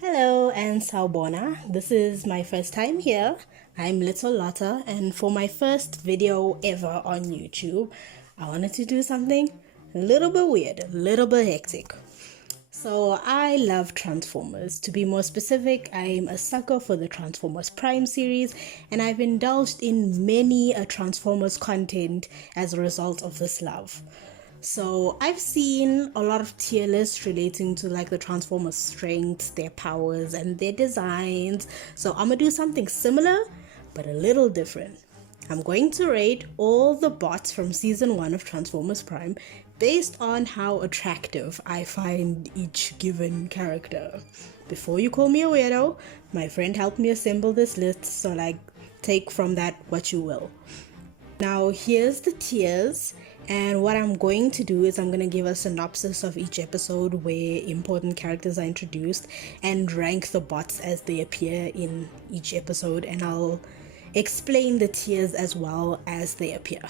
Hello and Sawubona. This is my first time here. I'm Little Lotta, and for my first video ever on YouTube, I wanted to do something a little bit weird, a little bit hectic. So I love Transformers. To be more specific, I'm a sucker for the Transformers Prime series, and I've indulged in many a Transformers content as a result of this love. So I've seen a lot of tier lists relating to like the Transformers strengths, their powers, and their designs. So I'm gonna do something similar, but a little different. I'm going to rate all the bots from season 1 of Transformers Prime based on how attractive I find each given character. Before you call me a weirdo, my friend helped me assemble this list, so like take from that what you will. Now here's the tiers, and what I'm going to do is I'm going to give a synopsis of each episode where important characters are introduced and rank the bots as they appear in each episode, and I'll explain the tiers as well as they appear.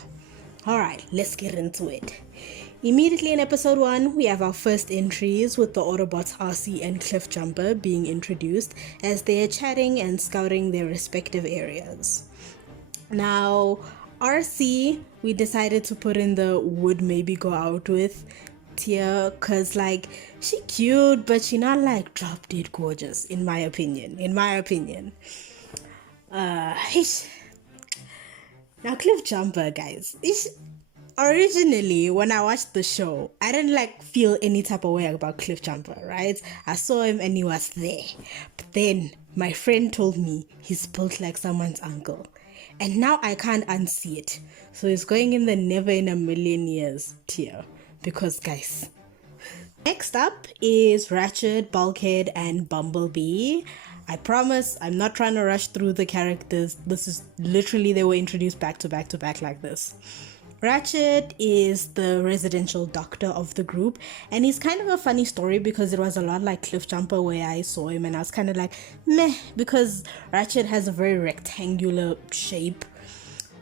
Alright, let's get into it. Immediately in episode 1, we have our first entries with the Autobots RC and Cliffjumper being introduced as they are chatting and scouting their respective areas. Now, RC, we decided to put in the would maybe go out with tier because like she cute, but she not like drop dead gorgeous in my opinion. Now Cliffjumper, guys, originally when I watched the show, I didn't like feel any type of way about Cliffjumper, right? I saw him and he was there, but then my friend told me he's built like someone's uncle. And now I can't unsee it. So it's going in the never in a million years tier. Because guys. Next up is Ratchet, Bulkhead, and Bumblebee. I promise I'm not trying to rush through the characters. This is literally, they were introduced back to back to back like this. Ratchet is the residential doctor of the group, and he's kind of a funny story because it was a lot like Cliffjumper where I saw him and I was kind of like meh, because Ratchet has a very rectangular shape.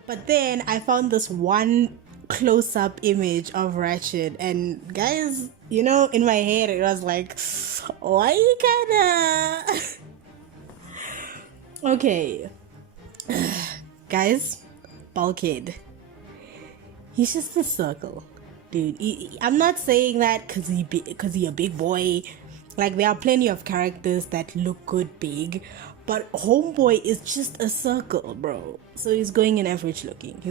But then I found this one close-up image of Ratchet, and guys, you know, in my head it was like, why you kinda okay. Guys, Bulkhead, he's just a circle, dude. I'm not saying that because he a big boy. Like, there are plenty of characters that look good big, but Homeboy is just a circle, bro. So he's going in average looking.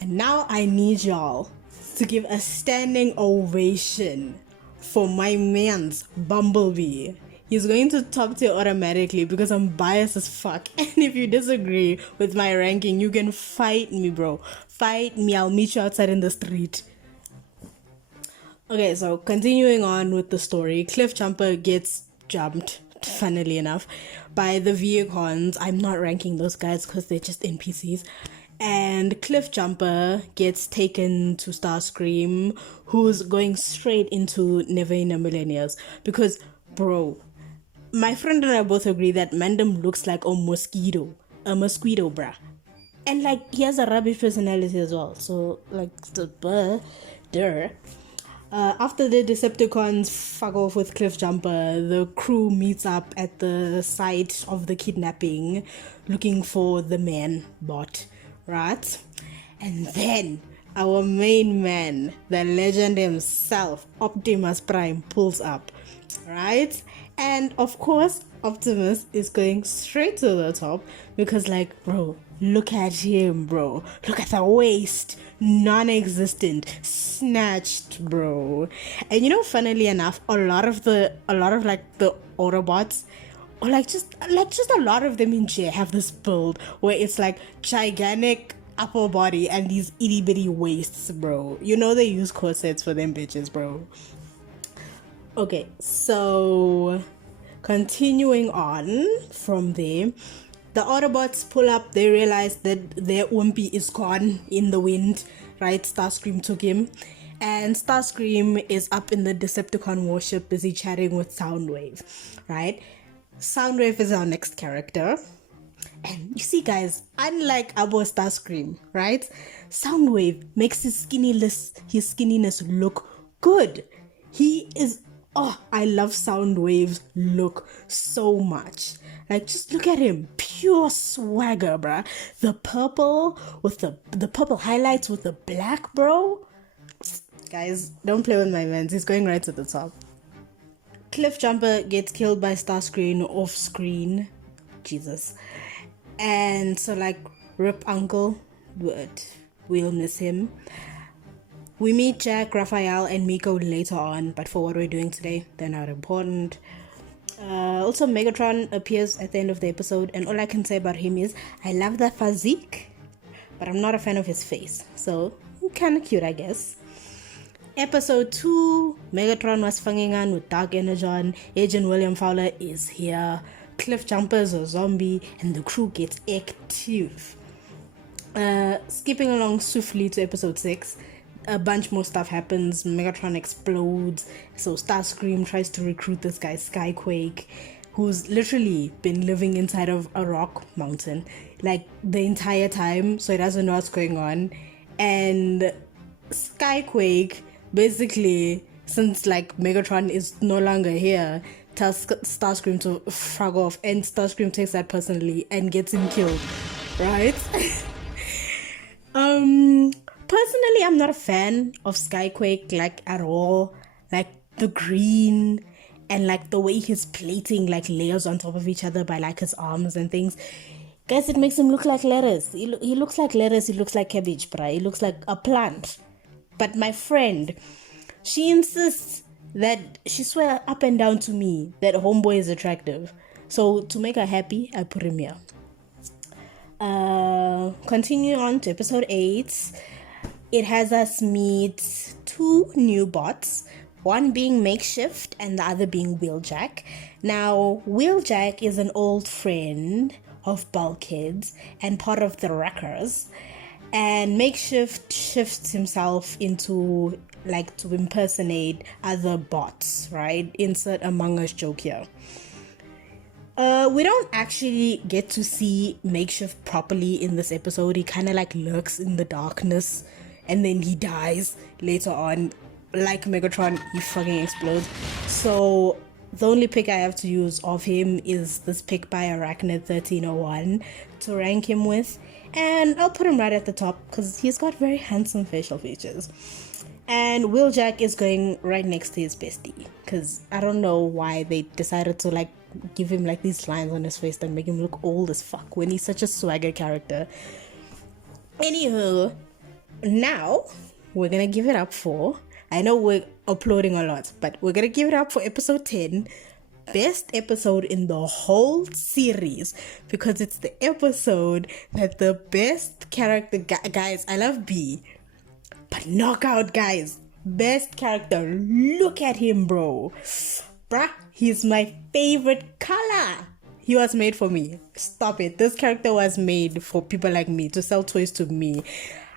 And now I need y'all to give a standing ovation for my man's Bumblebee. He's going to top tier automatically because I'm biased as fuck. And if you disagree with my ranking, you can fight me, bro. Fight me. I'll meet you outside in the street. Okay, so continuing on with the story, Cliffjumper gets jumped, funnily enough, by the Viacons. I'm not ranking those guys because they're just NPCs. And Cliffjumper gets taken to Starscream, who's going straight into Never in a Million Years. Because, bro, my friend and I both agree that Mandem looks like a mosquito, bruh. And like, he has a rubbish personality as well. So, like, after the Decepticons fuck off with Cliffjumper, the crew meets up at the site of the kidnapping, looking for the man bot, right? And then our main man, the legend himself, Optimus Prime, pulls up, right? And of course, Optimus is going straight to the top because, like, bro, look at him, bro. Look at the waist, non-existent, snatched, bro. And you know, funnily enough, a lot of like the Autobots, or like just a lot of them in J have this build where it's like gigantic upper body and these itty bitty waists, bro. You know, they use corsets for them bitches, bro. Okay, so continuing on from there, the Autobots pull up. They realize that their Wimpy is gone in the wind, right? Starscream took him, and Starscream is up in the Decepticon warship busy chatting with Soundwave, right? Soundwave is our next character. And you see, guys, unlike Abo Starscream, right? Soundwave makes his skinniness look good. He is Oh, I love Soundwave's look so much. Like, just look at him, pure swagger, bruh. The purple with the purple highlights with the black, bro. Guys, don't play with my mans. He's going right to the top. Cliffjumper gets killed by Starscream off screen. Jesus. And so, like, rip uncle, but we'll miss him. We meet Jack, Raphael, and Miko later on, but for what we're doing today, they're not important. Also, Megatron appears at the end of the episode, and all I can say about him is I love the physique, but I'm not a fan of his face, so kind of cute, I guess. Episode 2, Megatron was fanging on with Dark Energon. Agent William Fowler is here. Cliffjumper is a zombie, and the crew gets active. Skipping along swiftly to episode 6, a bunch more stuff happens. Megatron explodes, so Starscream tries to recruit this guy Skyquake, who's literally been living inside of a rock mountain like the entire time, so he doesn't know what's going on. And Skyquake basically, since like Megatron is no longer here, tells Starscream to frog off, and Starscream takes that personally and gets him killed, right? Personally, I'm not a fan of Skyquake, like, at all. Like, the green and, like, the way his plating, like, layers on top of each other by, like, his arms and things. Guys, it makes him look like lettuce. He looks like lettuce, he looks like cabbage, bruh. He looks like a plant. But my friend, she insists that she swear up and down to me that homeboy is attractive. So, to make her happy, I put him here. Continuing on to episode 8, it has us meet 2 new bots, one being Makeshift and the other being Wheeljack. Now, Wheeljack is an old friend of Bulkhead's and part of the Wreckers, and Makeshift shifts himself into, like, to impersonate other bots, right? Insert Among Us joke here. We don't actually get to see Makeshift properly in this episode. He kind of like lurks in the darkness and then he dies later on. Like Megatron, he fucking explodes. So the only pick I have to use of him is this pick by Arachnid 1301 to rank him with. And I'll put him right at the top because he's got very handsome facial features. And Wheeljack is going right next to his bestie because I don't know why they decided to like give him like these lines on his face that make him look old as fuck when he's such a swagger character. Anywho, now we're gonna give it up for, I know we're uploading a lot, but we're gonna give it up for episode 10, best episode in the whole series, because it's the episode that the best character, guys, I love B, but knockout, guys, best character, look at him, bro. Bruh, he's my favorite color. He was made for me. Stop it. This character was made for people like me, to sell toys to me.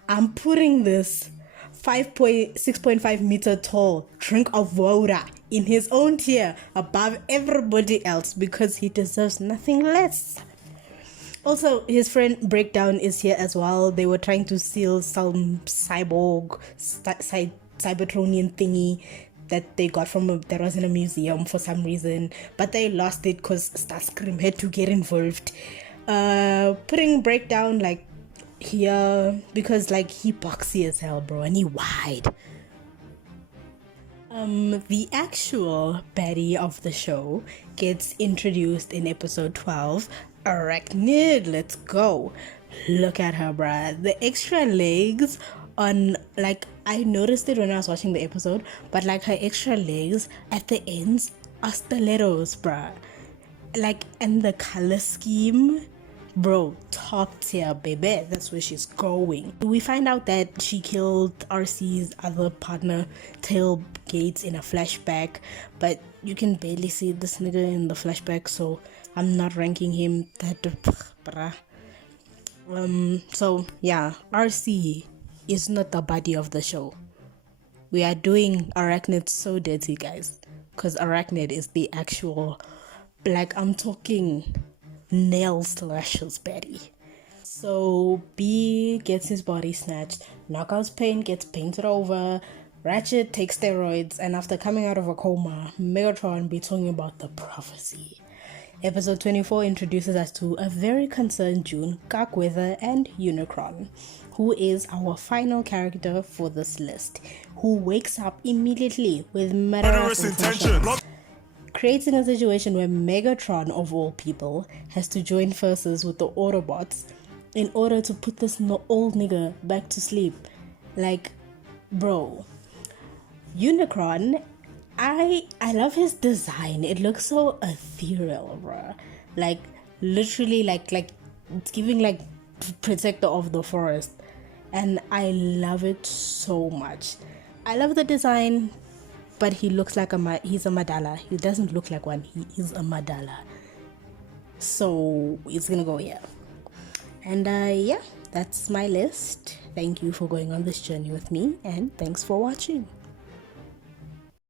I'm putting this 6.5 meter tall drink of water in his own tier above everybody else because he deserves nothing less. Also, his friend Breakdown is here as well. They were trying to steal some cyborg, Cybertronian thingy that they got from that was in a museum for some reason, but they lost it because Starscream had to get involved. Putting Breakdown like here because like he boxy as hell, bro, and he wide. The actual baddie of the show gets introduced in episode 12, Arachnid. Let's go. Look at her, bruh. The extra legs on, like, I noticed it when I was watching the episode, but like her extra legs at the ends are stilettos, bruh. Like, and the color scheme, bro, top tier, baby. That's where she's going. We find out that she killed RC's other partner, Tailgates, in a flashback, but you can barely see this nigga in the flashback, so I'm not ranking him that, bruh. So yeah, RC is not the body of the show. We are doing Arachnid so dirty, guys, because Arachnid is the actual, like, I'm talking nail slashers baddie. So B gets his body snatched, Knockout's paint gets painted over, Ratchet takes steroids, and after coming out of a coma, Megatron be talking about the prophecy. Episode 24 introduces us to a very concerned June, Weather, and Unicron, who is our final character for this list, who wakes up immediately with murderous intention, creating a situation where Megatron, of all people, has to join forces with the Autobots in order to put this old nigga back to sleep. Like, bro, Unicron, I love his design. It looks so ethereal, bro. Like, literally, like it's giving like protector of the forest, and I love it so much. I love the design, but he looks like he's a Madala. He doesn't look like one. He is a Madala. So it's gonna go here. And yeah, that's my list. Thank you for going on this journey with me, and thanks for watching.